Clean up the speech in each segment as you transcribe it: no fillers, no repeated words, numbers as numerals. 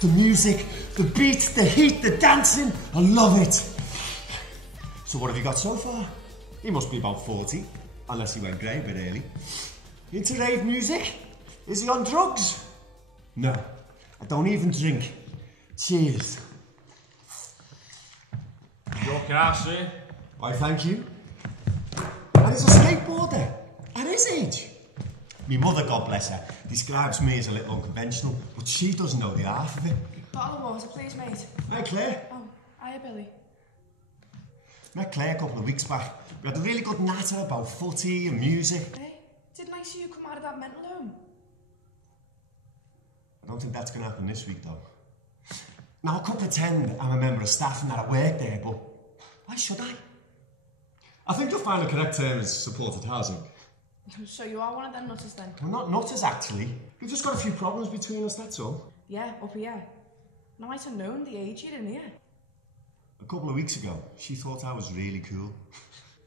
The music, the beat, the heat, the dancing. I love it. So what have you got so far? He must be about 40, unless he went grey a bit early. Into rave music? Is he on drugs? No, I don't even drink. Cheers. Your car, sir. Why, thank you. And he's a skateboarder at his age. My mother, God bless her, describes me as a little unconventional, but she doesn't know the half of it. Bottle of water, please, mate. Hi, Claire. Oh, hiya, Billy. Met Claire a couple of weeks back. We had a really good natter about footy and music. Hey, didn't I see you come out of that mental home? I don't think that's going to happen this week, though. Now, I could pretend I'm a member of staff and that I work there, but why should I? I think you'll find the correct term is supported housing. So you are one of them nutters then? We're not nutters, actually. We've just got a few problems between us, that's all. Yeah, up here. Now I might have known the age you're in here. A couple of weeks ago, she thought I was really cool.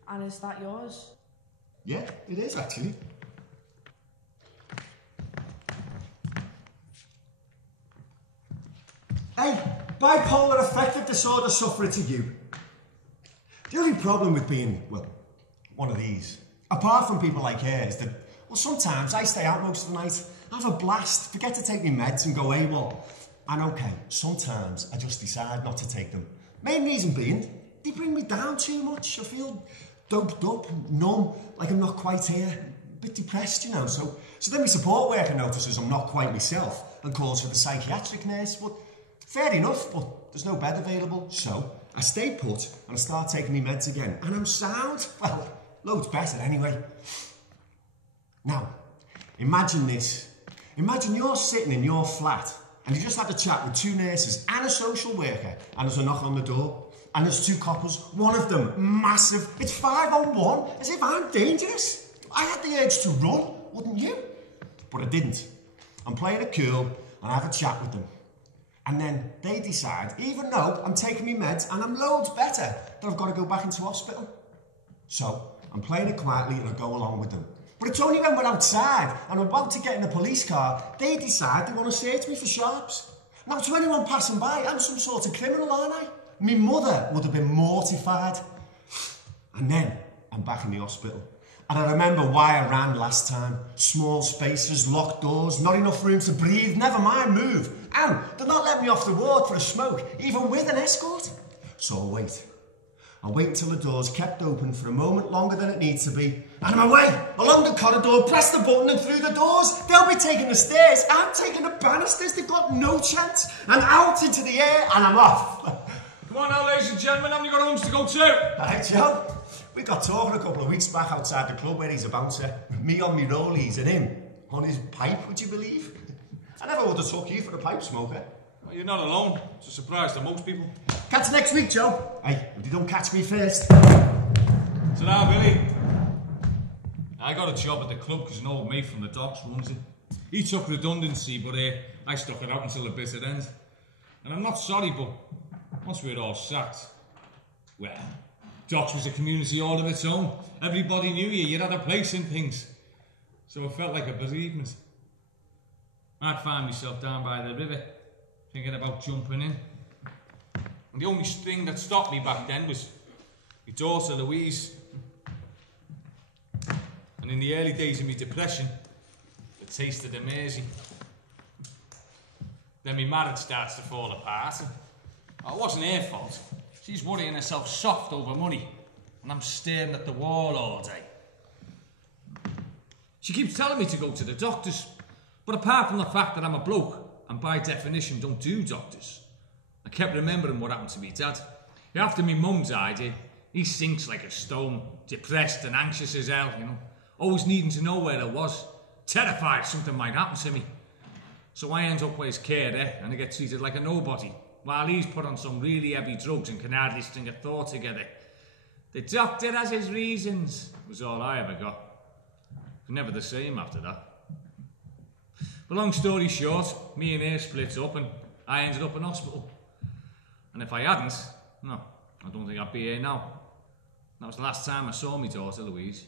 And is that yours? Yeah, it is, actually. Hey, bipolar affective disorder sufferer to you. The only problem with being, well, one of these, apart from people like her, is that, well, sometimes I stay out most of the night, have a blast, forget to take my meds and go AWOL. And okay, sometimes I just decide not to take them. Main reason being, they bring me down too much. I feel doped up, numb, like I'm not quite here, a bit depressed, you know. So then my support worker notices I'm not quite myself and calls for the psychiatric nurse, but fair enough, but there's no bed available. So I stay put and I start taking my meds again, and I'm sound. Well, loads better anyway. Now, imagine this. Imagine you're sitting in your flat and you just had a chat with two nurses and a social worker, and there's a knock on the door, and there's two coppers, one of them massive. It's 5-on-1, as if I'm dangerous. I had the urge to run, wouldn't you? But I didn't. I'm playing it cool, and I have a chat with them. And then they decide, even though I'm taking my meds and I'm loads better, that I've got to go back into hospital. So I'm playing it quietly and I go along with them. But it's only when we're outside and I'm about to get in a police car, they decide they want to search me for sharps. Now, to anyone passing by, I'm some sort of criminal, aren't I? My mother would have been mortified. And then I'm back in the hospital. And I remember why I ran last time. Small spaces, locked doors, not enough room to breathe, never mind move. And they're not letting me off the ward for a smoke, even with an escort. So I'll wait. I'll wait until the door's kept open for a moment longer than it needs to be. And I'm away, along the corridor, press the button and through the doors. They'll be taking the stairs, I'm taking the banisters, they've got no chance. And out into the air, and I'm off. Come on now, ladies and gentlemen, haven't you got homes to go to? Right, Joe. We got talking a couple of weeks back outside the club where he's a bouncer. Me on me rollies and him on his pipe, would you believe? I never would have took you for a pipe smoker. Well, you're not alone. It's a surprise to most people. Catch you next week, Joe. Hey, if you don't catch me first. So now, Billy, I got a job at the club because an old mate from the docks runs it. He took redundancy, but I stuck it out until the bitter end. And I'm not sorry, but once we were all sacked, well, docks was a community all of its own. Everybody knew you, you had a place in things. So it felt like a bereavement. I'd find myself down by the river, thinking about jumping in. And the only thing that stopped me back then was my daughter Louise. And in the early days of my depression, the taste of the Mersey. Then my marriage starts to fall apart. It wasn't her fault. She's worrying herself soft over money, and I'm staring at the wall all day. She keeps telling me to go to the doctors, but apart from the fact that I'm a bloke, and by definition don't do doctors, I kept remembering what happened to me dad. After my mum died, he sinks like a stone, depressed and anxious as hell, you know, always needing to know where I was, terrified something might happen to me. So I end up with his carer, and I get treated like a nobody, while he's put on some really heavy drugs and can hardly string a thought together. The doctor has his reasons, was all I ever got. Never the same after that. But long story short, me and her split up and I ended up in hospital. And if I hadn't, no, I don't think I'd be here now. That was the last time I saw my daughter Louise.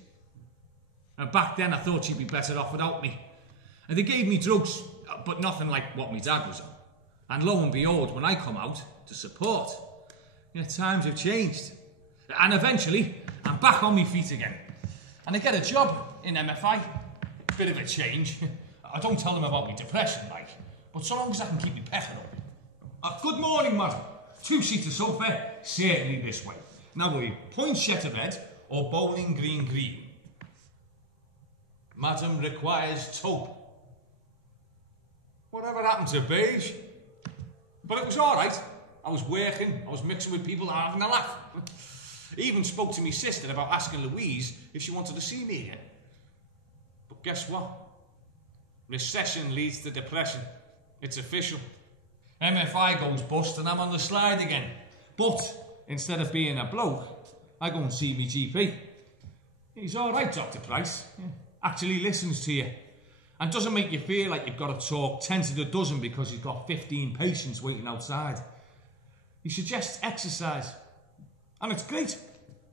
And back then I thought she'd be better off without me. And they gave me drugs, but nothing like what my dad was on. And lo and behold, when I come out to support, times have changed. And eventually, I'm back on my feet again. And I get a job in MFI. Bit of a change. I don't tell them about my depression, like, but so long as I can keep me pecking up. Good morning, madam. 2-seater sofa, certainly this way. Now, will you poinsettia red or bowling green? Madam requires taupe. Whatever happened to beige? But it was all right. I was working, I was mixing with people, having a laugh. Even spoke to my sister about asking Louise if she wanted to see me again. But guess what? Recession leads to depression. It's official. MFI goes bust and I'm on the slide again. But instead of being a bloke, I go and see me GP. He's all right, Dr. Price. Actually listens to you. And doesn't make you feel like you've got to talk 10 to the dozen because he's got 15 patients waiting outside. He suggests exercise. And it's great.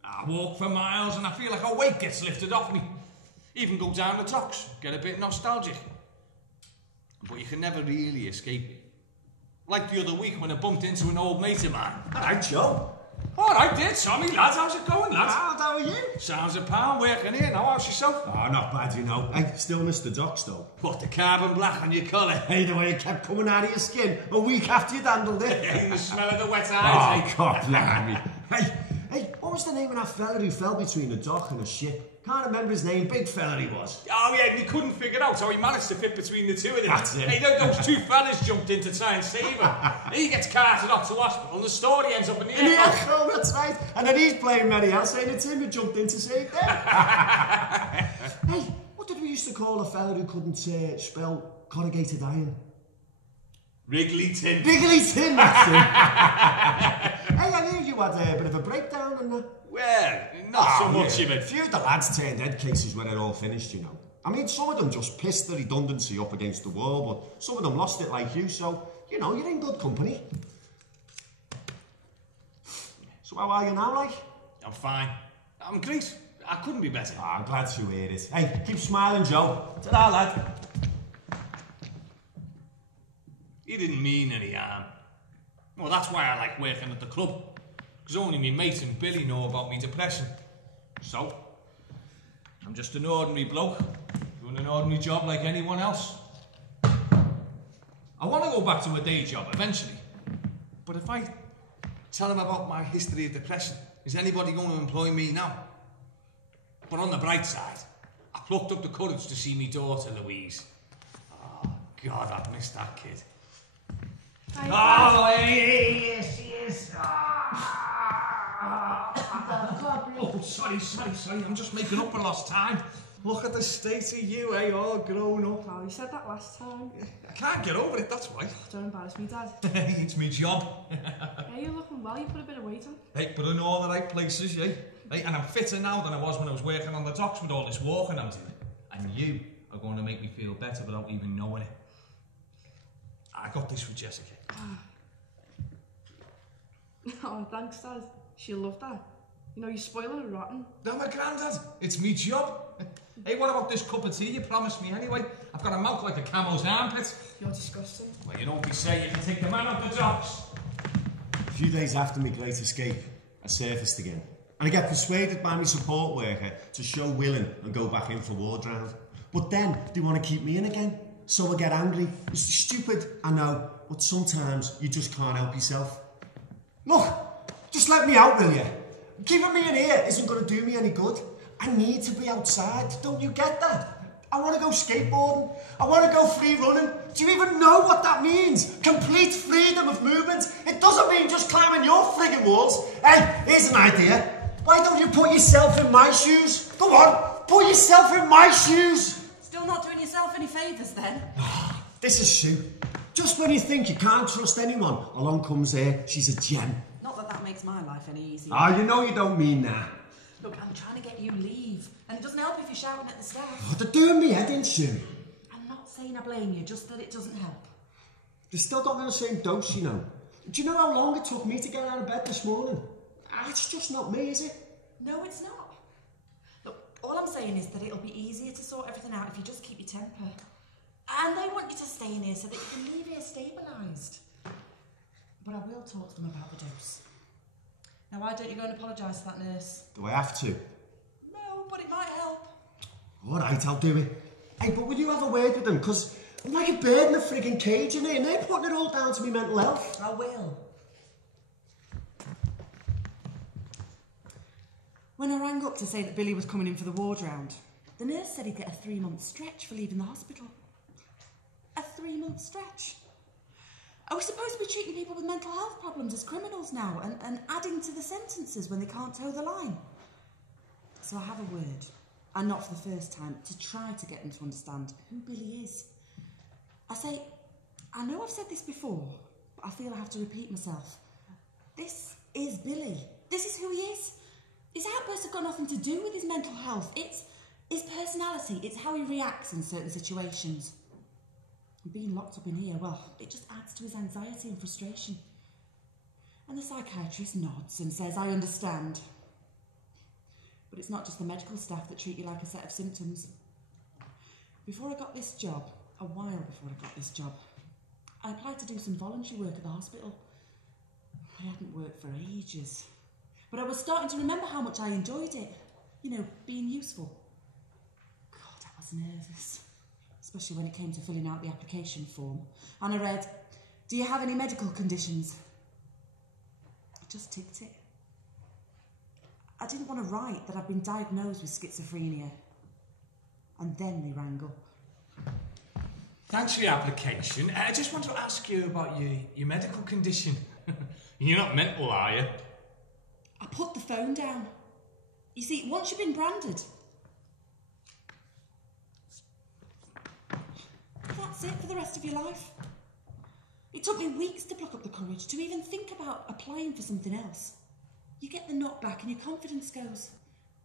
I walk for miles and I feel like a weight gets lifted off me. Even go down the docks, get a bit nostalgic. But you can never really escape it. Like the other week when I bumped into an old mate of mine. Alright, Joe. Alright, dear Tommy, lad, how's it going, lad? How are you? Sounds a pound working here now, how's yourself? Oh, not bad, you know. I still miss the docks, though. What, the carbon black on your collar? Hey, the way it kept coming out of your skin a week after you'd handled it. And the smell of the wet eyes. Oh, God, blimey. Hey, what was the name of that fella who fell between a dock and a ship? Can't remember his name, big fella he was. Oh yeah, and he couldn't figure out how he managed to fit between the two of them. That's it. Hey, those two fellas jumped in to try and save him. He gets carted off to hospital and the story ends up in the airport. Oh, that's right. And then he's playing Mary Ann saying it's him who jumped in to save them. Hey, what did we used to call a fella who couldn't spell corrugated iron? Wrigley Tin. Wrigley Tin, that's it. Hey, I heard you had a bit of a breakdown and that. Well, not so much of it. A few of the lads turned head cases when it all finished, you know. I mean, some of them just pissed the redundancy up against the wall, but some of them lost it like you, so, you know, you're in good company. So how are you now, like? I'm fine. I'm great. I couldn't be better. Oh, I'm glad to hear it. Hey, keep smiling, Joe. Ta-da, lad. He didn't mean any harm. Well, that's why I like working at the club. Because only me mate and Billy know about me depression. So, I'm just an ordinary bloke, doing an ordinary job like anyone else. I want to go back to a day job eventually. But if I tell him about my history of depression, is anybody going to employ me now? But on the bright side, I plucked up the courage to see me daughter, Louise. Oh, God, I've missed that kid. Hi, yes, yes. Oh, sorry. I'm just making up for lost time. Look at the state of you, all grown up. Oh, you said that last time. I can't get over it, that's why. Don't embarrass me, Dad. It's my job. Hey, you're looking well. You put a bit of weight on. Hey, but in all the right places, yeah. Hey, and I'm fitter now than I was when I was working on the docks with all this walking I'm doing. And you are going to make me feel better without even knowing it. I got this for Jessica. Oh, thanks, Dad. She'll love that. You know, you're spoiling her rotten. No, my granddad. It's me job. Hey, what about this cup of tea you promised me anyway? I've got a mouth like a camel's armpit. You're disgusting. Well, you don't be saying you can take the man off the docks. A few days after my great escape, I surfaced again. And I get persuaded by my support worker to show willing and go back in for ward round. But then they want to keep me in again. So I get angry. It's stupid, I know, but sometimes you just can't help yourself. Look, just let me out, will you? Keeping me in here isn't going to do me any good. I need to be outside, don't you get that? I want to go skateboarding. I want to go free running. Do you even know what that means? Complete freedom of movement. It doesn't mean just climbing your friggin' walls. Hey, here's an idea. Why don't you put yourself in my shoes? Go on, put yourself in my shoes. Still not doing yourself any favours then? This is Sue. Just when you think you can't trust anyone, along comes her. She's a gem. Not that that makes my life any easier. Ah, you know you don't mean that. Look, I'm trying to get you leave. And it doesn't help if you're shouting at the staff. Oh, they're doing me head in, Sue. I'm not saying I blame you, just that it doesn't help. They still don't get the same dose, you know. Do you know how long it took me to get out of bed this morning? It's just not me, is it? No, it's not. Look, all I'm saying is that it'll be easier to sort everything out if you just keep your temper. And they want you to stay in here so that you can leave here stabilised. But I will talk to them about the dose. Now, why don't you go and apologise to that nurse? Do I have to? No, but it might help. All right, I'll do it. Hey, but will you have a word with them? Because I'm like a bird in a frigging cage, innit? And they're putting it all down to me mental health. I will. When I rang up to say that Billy was coming in for the ward round, the nurse said he'd get a 3-month stretch for leaving the hospital. A 3-month stretch? Are we supposed to be treating people with mental health problems as criminals now and adding to the sentences when they can't toe the line? So I have a word, and not for the first time, to try to get them to understand who Billy is. I say, I know I've said this before, but I feel I have to repeat myself. This is Billy. This is who he is. His outbursts have got nothing to do with his mental health. It's his personality. It's how he reacts in certain situations. And being locked up in here, well, it just adds to his anxiety and frustration. And the psychiatrist nods and says, I understand. But it's not just the medical staff that treat you like a set of symptoms. Before I got this job, a while before I got this job, I applied to do some voluntary work at the hospital. I hadn't worked for ages. But I was starting to remember how much I enjoyed it. You know, being useful. God, I was nervous. Especially when it came to filling out the application form. And I read, do you have any medical conditions? I just ticked it. I didn't want to write that I'd been diagnosed with schizophrenia. And then they rang up. Thanks for your application. I just want to ask you about your medical condition. You're not mental, are you? I put the phone down. You see, once you've been branded, that's it for the rest of your life. It took me weeks to pluck up the courage to even think about applying for something else. You get the knockback and your confidence goes.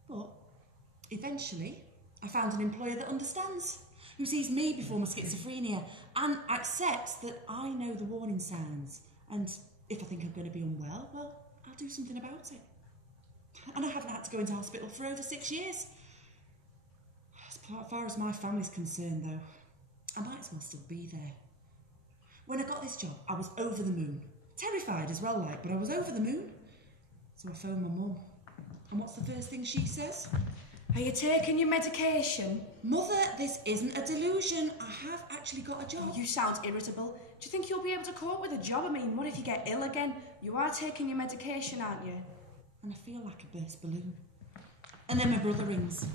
But eventually, I found an employer that understands, who sees me before my schizophrenia and accepts that I know the warning signs. And if I think I'm going to be unwell, well, I'll do something about it. And I haven't had to go into hospital for over 6 years. As far as my family's concerned, though, I might as well still be there. When I got this job, I was over the moon. Terrified as well, but I was over the moon. So I phoned my mum. And what's the first thing she says? Are you taking your medication? Mother, this isn't a delusion. I have actually got a job. You sound irritable. Do you think you'll be able to cope with a job? I mean, what if you get ill again? You are taking your medication, aren't you? And I feel like a burst balloon. And then my brother rings.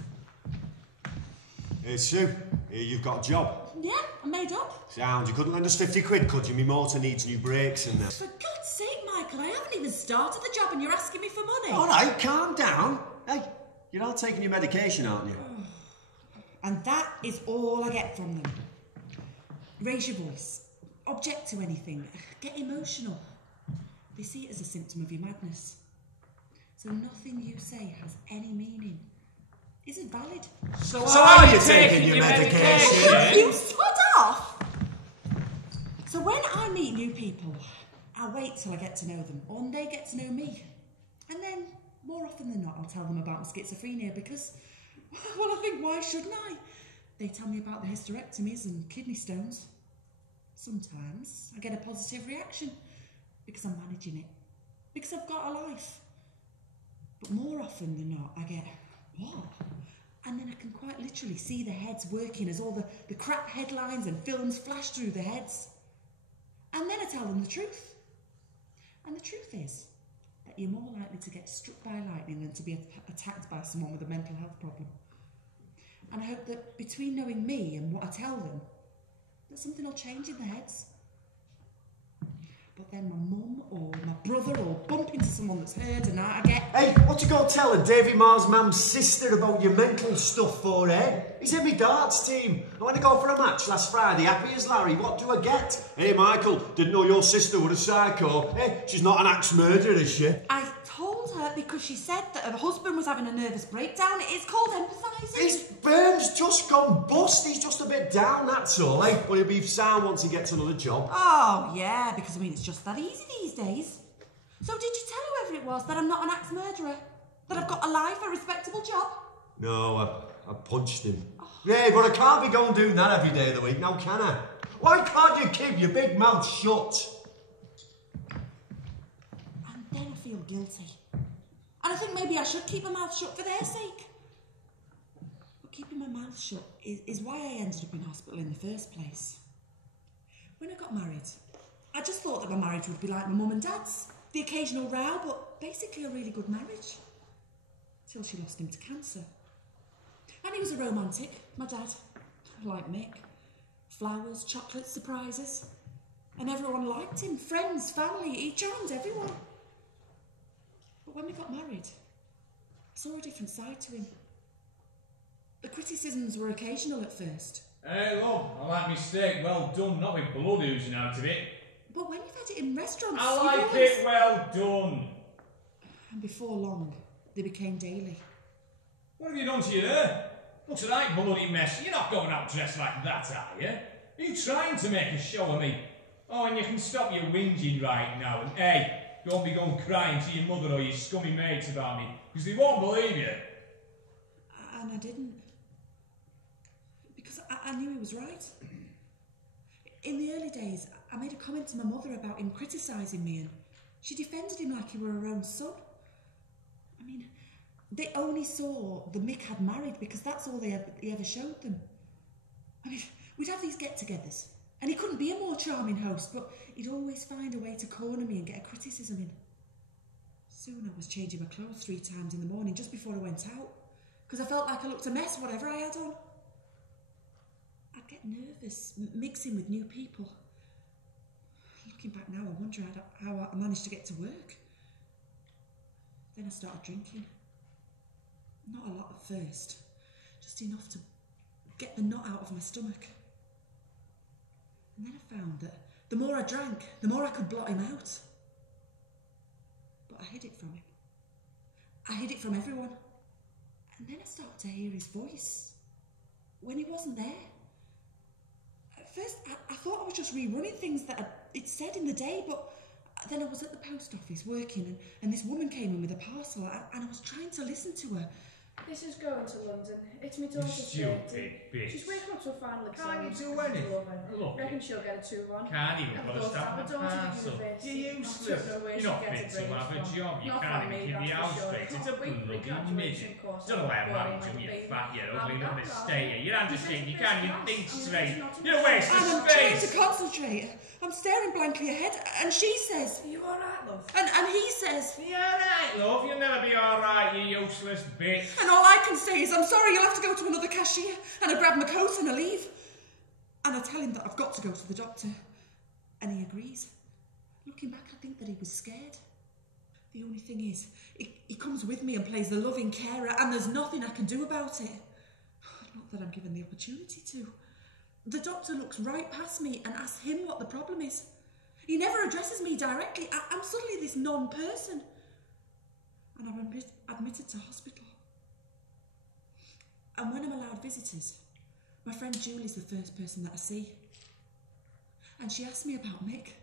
Hey, Sue, here you've got a job. Yeah, I made up. Sound, you couldn't lend us 50 quid, could you? My motor needs new brakes and For God's sake, Michael, I haven't even started the job and you're asking me for money. All right, calm down. Hey, you're all taking your medication, aren't you? And that is all I get from them. Raise your voice. Object to anything. Get emotional. They see it as a symptom of your madness. So nothing you say has any meaning. Isn't valid. So are you taking your medication? Will you sod off? So when I meet new people, I wait till I get to know them, or they get to know me. And then, more often than not, I'll tell them about my schizophrenia because, well, I think, why shouldn't I? They tell me about the hysterectomies and kidney stones. Sometimes I get a positive reaction because I'm managing it, because I've got a life. But more often than not, I get, what? And then I can quite literally see the heads working as all the crap headlines and films flash through their heads. And then I tell them the truth. And the truth is that you're more likely to get struck by lightning than to be attacked by someone with a mental health problem. And I hope that between knowing me and what I tell them, that something will change in their heads. But then my mum or my brother will bump into someone that's heard and I get... Hey, what you go telling Davy Marr's mum's sister about your mental stuff for, eh? He's in my darts team. I went to go for a match last Friday, happy as Larry. What do I get? Hey, Michael, didn't know your sister was a psycho. Hey, she's not an axe murderer, is she? I told her because she said that her husband was having a nervous breakdown. It's called empathising. His burm's just gone bust. He's just a bit down, that's all, eh? But he'll be sound once he gets another job. Oh, yeah, because, I mean, it's just that easy these days. So did you tell whoever it was that I'm not an axe murderer? That I've got a life, a respectable job? No, I punched him. Oh. Yeah, but I can't be going doing that every day of the week, now can I? Why can't you keep your big mouth shut? feel guilty. And I think maybe I should keep my mouth shut for their sake. But keeping my mouth shut is why I ended up in hospital in the first place. When I got married, I just thought that my marriage would be like my mum and dad's. The occasional row, but basically a really good marriage. Till she lost him to cancer. And he was a romantic, my dad, like Mick. Flowers, chocolates, surprises. And everyone liked him. Friends, family, he charmed everyone. But when we got married, I saw a different side to him. The criticisms were occasional at first. Hey, love, I like my steak well done, not with blood oozing out of it. But when you've had it in restaurants, I like it well done. And before long, they became daily. What have you done to your hair? Looks a right bloody mess. You're not going out dressed like that, are you? Are you trying to make a show of me? Oh, and you can stop your whinging right now. And hey, don't be going crying to your mother or your scummy mates about me, because they won't believe you. And I didn't. Because I knew he was right. In the early days, I made a comment to my mother about him criticising me, and she defended him like he were her own son. I mean, they only saw the Mick had married because that's all he ever showed them. I mean, we'd have these get-togethers, and he couldn't be a more charming host, but he'd always find a way to corner me and get a criticism in. Soon I was changing my clothes 3 times in the morning just before I went out, because I felt like I looked a mess whatever I had on. I'd get nervous, mixing with new people. Looking back now, I wonder how I managed to get to work. Then I started drinking. Not a lot at first, just enough to get the knot out of my stomach. And then I found that the more I drank, the more I could blot him out. But I hid it from him. I hid it from everyone. And then I started to hear his voice when he wasn't there. At first, I thought I was just rerunning things that it said in the day, but then I was at the post office working, and this woman came in with a parcel, and I was trying to listen to her. This is going to London. It's my daughter's Stupid birthday. bitch. She's waking up to a final exam. Can't you do anything? Look. Reckon she'll get a 2-1. Can't even I've put a thought stamp to on have a daughter at parcel. university. You're Not useless. to know where You're she'll not get fit a to grade have a from. job. You Not can't from even me, keep the that's house for sure. straight. It's It's a a weekly bloody graduation midget. course. Don't know why I'm Boring married to like you, baby. fat, you I'm ugly little not mistake. Your hand is You're shaking. You just can't even a think bit straight. not You're a waste of And I'm trying to space. concentrate. I'm staring blankly ahead, and she says... Are you alright, love? And he says... You're alright, love. You'll never be alright, you useless bitch. And all I can say is, I'm sorry, you'll have to go to another cashier. And I grab my coat and I leave. And I tell him that I've got to go to the doctor. And he agrees. Looking back, I think that he was scared. The only thing is, he comes with me and plays the loving carer, and there's nothing I can do about it. Not that I'm given the opportunity to. The doctor looks right past me and asks him what the problem is. He never addresses me directly. I'm suddenly this non-person. And I'm admitted to hospital. And when I'm allowed visitors, my friend Julie's the first person that I see. And she asked me about Mick.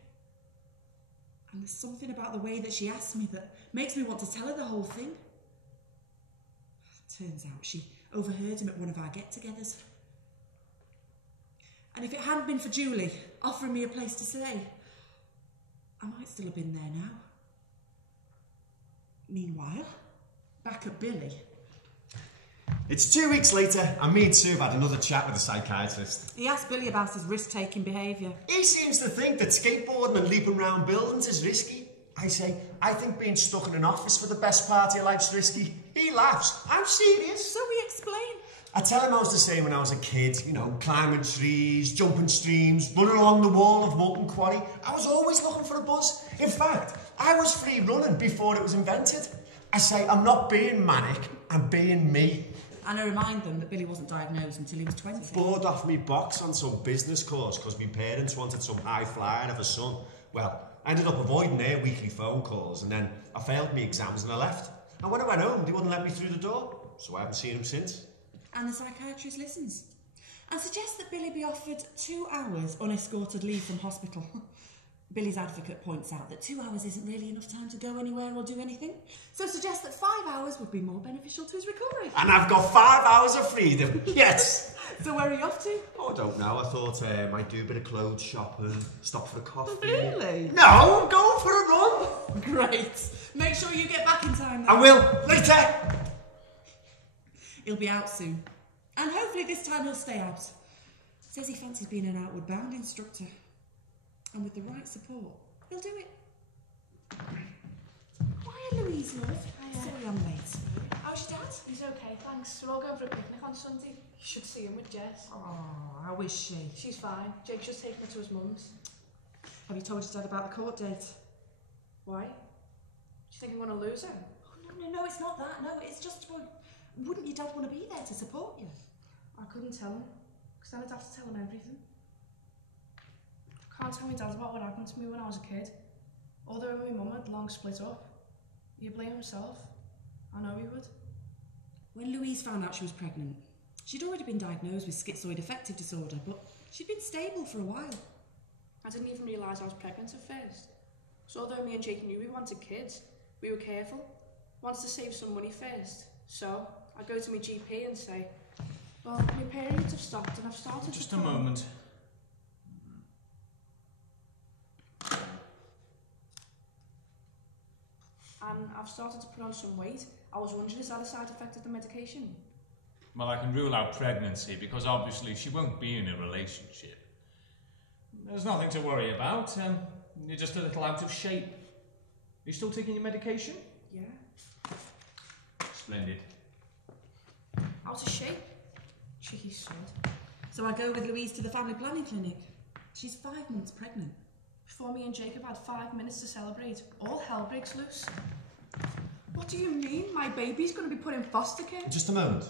And there's something about the way that she asked me that makes me want to tell her the whole thing. Turns out she overheard him at one of our get-togethers. And if it hadn't been for Julie offering me a place to stay, I might still have been there now. Meanwhile, back at Billy. It's 2 weeks later, and me and Sue have had another chat with the psychiatrist. He asked Billy about his risk-taking behaviour. He seems to think that skateboarding and leaping around buildings is risky. I say, I think being stuck in an office for the best part of your life's risky. He laughs. I'm serious. So we explain. I tell him I was the same when I was a kid, you know, climbing trees, jumping streams, running along the wall of Molten Quarry. I was always looking for a buzz. In fact, I was free running before it was invented. I say, I'm not being manic, I'm being me. And I remind them that Billy wasn't diagnosed until he was 20. Bored off me box on some business course because my parents wanted some high flyer of a son. Well, I ended up avoiding their weekly phone calls, and then I failed my exams and I left. And when I went home, they wouldn't let me through the door, so I haven't seen him since. And the psychiatrist listens and suggests that Billy be offered 2 hours unescorted leave from hospital. Billy's advocate points out that 2 hours isn't really enough time to go anywhere or do anything, so suggests that 5 hours would be more beneficial to his recovery. And I've got 5 hours of freedom, yes! So where are you off to? Oh, I don't know, I thought I might do a bit of clothes shopping, stop for a coffee. Really? No, go for a run! Great. Make sure you get back in time, I though. will. Later. He'll be out soon. And hopefully this time he'll stay out. Says he fancies being an outward bound instructor. And with the right support, he'll do it. Hiya, Louise, love. Sorry I'm late. How's your dad? He's okay, thanks. We're all going for a picnic on Sunday. You should see him with Jess. Oh, how is she? She's fine. Jake's just taking her to his mum's. Have you told your dad about the court date? Why? Do you think I'm going to lose her? Oh, no, it's not that. No, it's just, well, wouldn't your dad want to be there to support you? I couldn't tell him, because then I'd have to tell him everything. I can't tell my dad about what happened to me when I was a kid. Although my mum had long split up. He'd blame himself. I know he would. When Louise found out she was pregnant, she'd already been diagnosed with schizoid affective disorder, but she'd been stable for a while. I didn't even realise I was pregnant at first. So although me and Jake knew we wanted kids, we were careful. Wanted to save some money first. So I go to my GP and say, well, my periods have stopped and I've started Just to a moment. And I've started to put on some weight. I was wondering, is that a side effect of the medication? Well, I can rule out pregnancy because obviously she won't be in a relationship. There's nothing to worry about. You're just a little out of shape. Are you still taking your medication? Yeah. Splendid. Out of shape? Cheeky sod. So I go with Louise to the family planning clinic. She's 5 months pregnant. Before me and Jacob had 5 minutes to celebrate, all hell breaks loose. What do you mean? My baby's going to be put in foster care? Just a moment.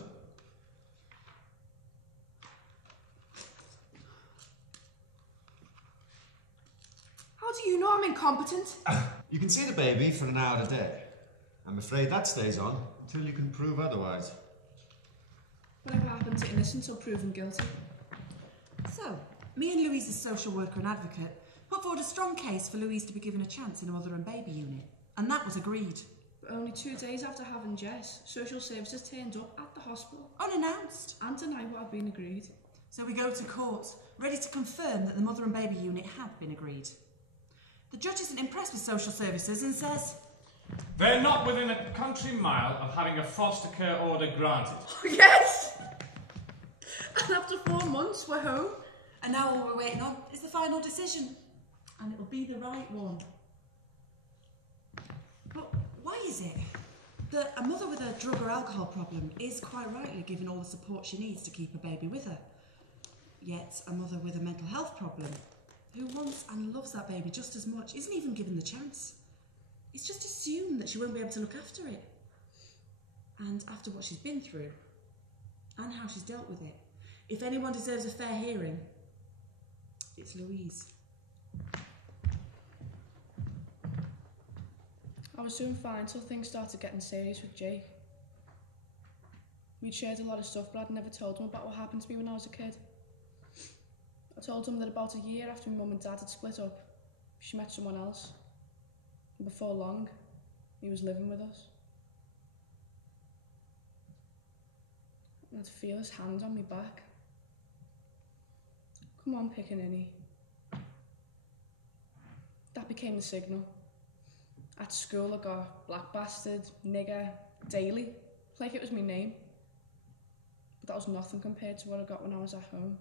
How do you know I'm incompetent? You can see the baby for an hour a day. I'm afraid that stays on until you can prove otherwise. Whatever happened to innocent or proven guilty? So, me and Louise, as social worker and advocate, put forward a strong case for Louise to be given a chance in a mother and baby unit. And that was agreed. But only 2 days after having Jess, social services turned up at the hospital Unannounced. and denied what had been agreed. So we go to court, ready to confirm that the mother and baby unit had been agreed. The judge isn't impressed with social services and says, They're not within a country mile of having a foster care order granted. Yes! And after 4 months, we're home. and now all we're waiting on is the final decision. And it'll be the right one. But why is it that a mother with a drug or alcohol problem is quite rightly given all the support she needs to keep her baby with her? Yet a mother with a mental health problem, who wants and loves that baby just as much, isn't even given the chance. It's just assumed that she won't be able to look after it. And after what she's been through, and how she's dealt with it, if anyone deserves a fair hearing, it's Louise. I was doing fine till things started getting serious with Jake. We'd shared a lot of stuff, but I'd never told him about what happened to me when I was a kid. I told him that about a year after my mum and dad had split up, she met someone else. And before long, he was living with us. And I'd feel his hand on my back. Come on, pickaninny. That became the signal. At school I got black bastard, nigger, daily, like it was my name. But that was nothing compared to what I got when I was at home.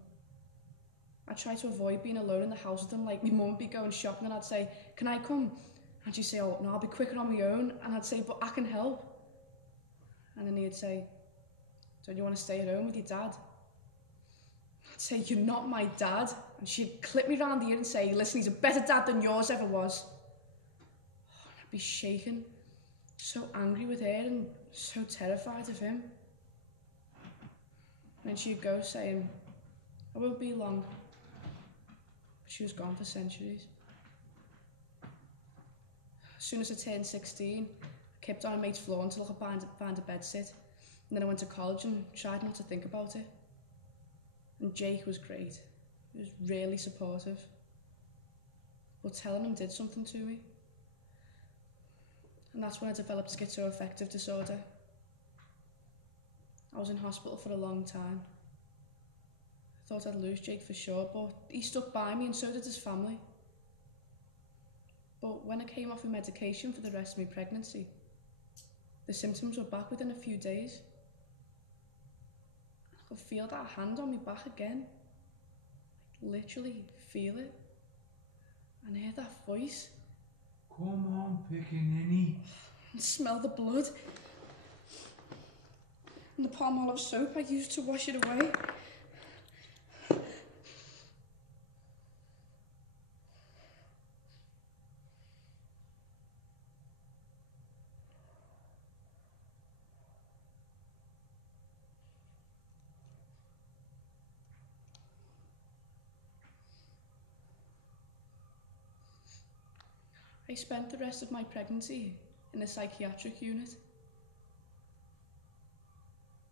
I tried to avoid being alone in the house with him, like my mum would be going shopping and I'd say, can I come? And she'd say, oh no, I'll be quicker on my own. And I'd say, but I can help. And then he'd say, don't you want to stay at home with your dad? I'd say, you're not my dad. And she'd clip me round the ear and say, listen, he's a better dad than yours ever was. I'd be shaking, so angry with her and so terrified of him. And then she'd go saying, I won't be long. But she was gone for centuries. As soon as I turned 16, I kept on a mate's floor until I could find a bed sit. And then I went to college and tried not to think about it. And Jake was great. He was really supportive. But telling him did something to me. And that's when I developed schizoaffective disorder. I was in hospital for a long time. I thought I'd lose Jake for sure, but he stuck by me and so did his family. But when I came off of medication for the rest of my pregnancy, the symptoms were back within a few days. I could feel that hand on my back again. Like, literally feel it. And I hear that voice. Come on, Pickaninny. And smell the blood. And the palm olive soap I used to wash it away. I spent the rest of my pregnancy in a psychiatric unit.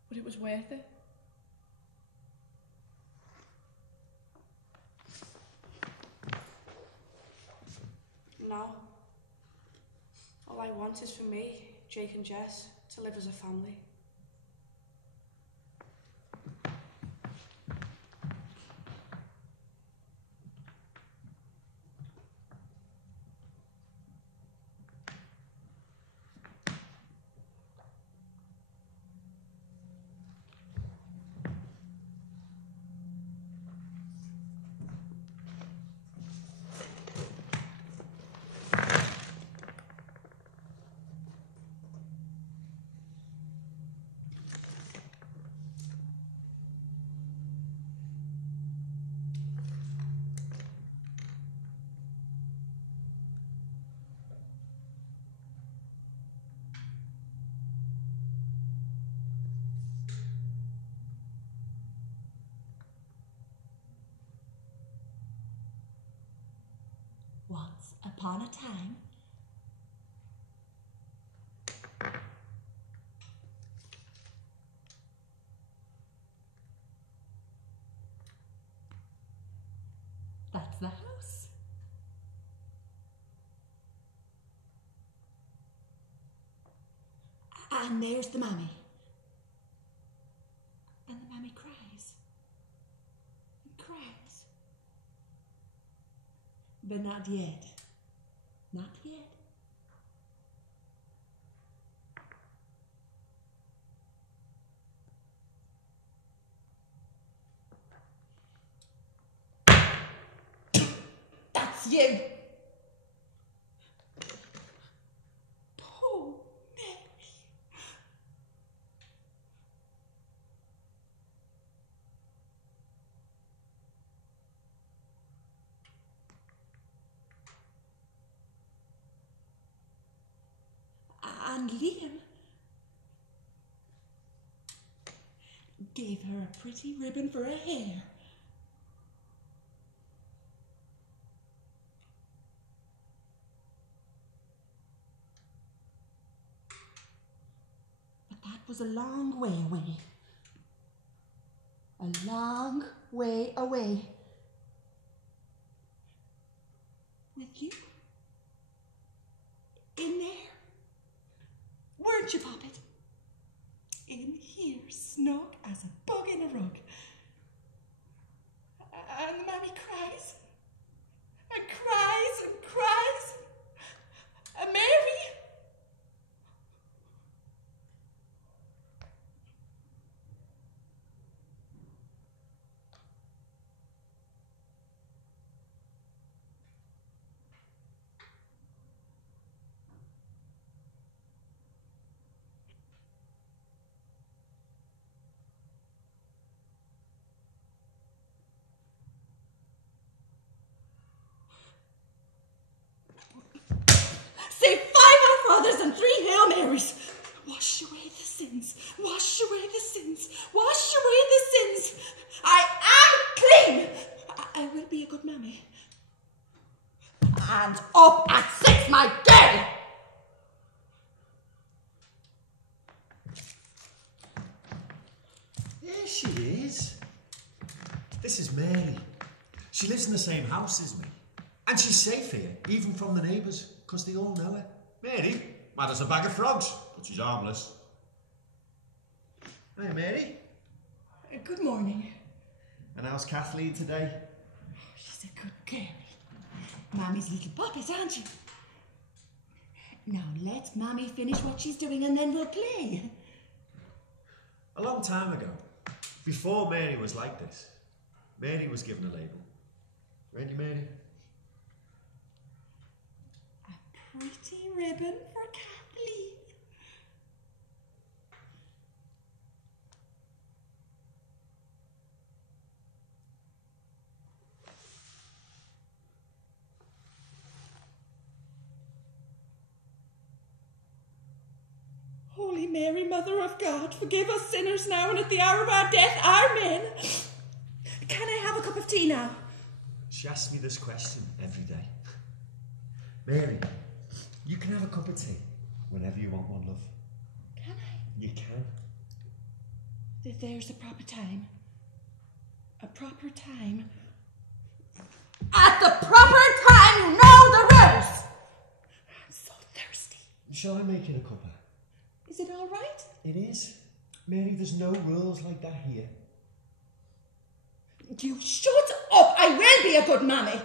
But it was worth it. Now, all I want is for me, Jake and Jess, to live as a family. Once upon a time, that's the house. And there's the mammy. And the mammy cries. And cries. But not yet. Not yet. That's you. Poor Mary. And Liam gave her a pretty ribbon for her hair. But that was a long way away. A long way away. With you in there. Weren't you, Poppet? In here, snug as a bug in a rug. And the mammy cries. And cries and cries. And Mary. Say 5 Our Fathers and 3 Hail Marys. Wash away the sins. Wash away the sins. Wash away the sins. I am clean. I will be a good mammy. And up at 6, my girl. There she is. This is Mary. She lives in the same house as me. And she's safe here, even from the neighbours, because they all know her. Mary, mad as a bag of frogs, but she's harmless. Hi, Mary. Good morning. And how's Kathleen today? She's a good girl. Mammy's little puppet, aren't you? Now let Mammy finish what she's doing and then we'll play. A long time ago, before Mary was like this, Mary was given a label. Weren't you, Mary? A pretty ribbon for Kathleen. Holy Mary, Mother of God, forgive us sinners now and at the hour of our death. Amen. Can I have a cup of tea now? She asks me this question every day. Mary, you can have a cup of tea whenever you want one, love. Can I? You can. If there's a proper time. A proper time. At the proper time, you know the rules! I'm so thirsty. Shall I make it a cuppa? Is it all right? It is. Mary, there's no rules like that here. You shut up! I will be a good mammy.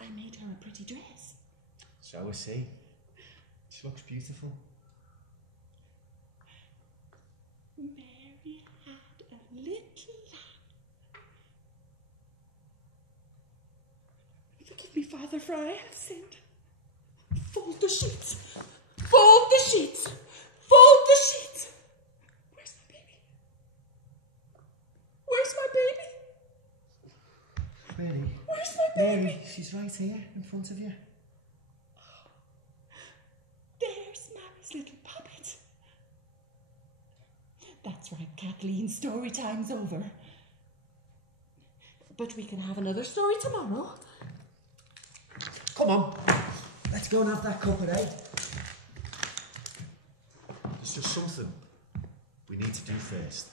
I made her a pretty dress. So I see. She looks beautiful. Mary had a little lamb. Forgive me, Father, for I have sinned. Fold the sheets. Fold the sheets. Fold the sheets. Where's my baby? Where's my baby? Mary. Where's my baby? Mary, she's right here in front of you. There's Mammy's little puppet. That's right, Kathleen, story time's over. But we can have another story tomorrow. Come on, let's go and have that cuppa, eh? There's just something we need to do first.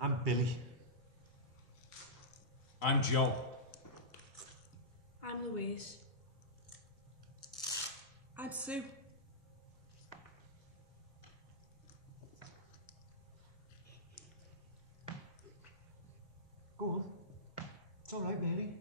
I'm Billy. I'm Joe. I'm Louise. I'm Sue. Go on. It's all right, Mary.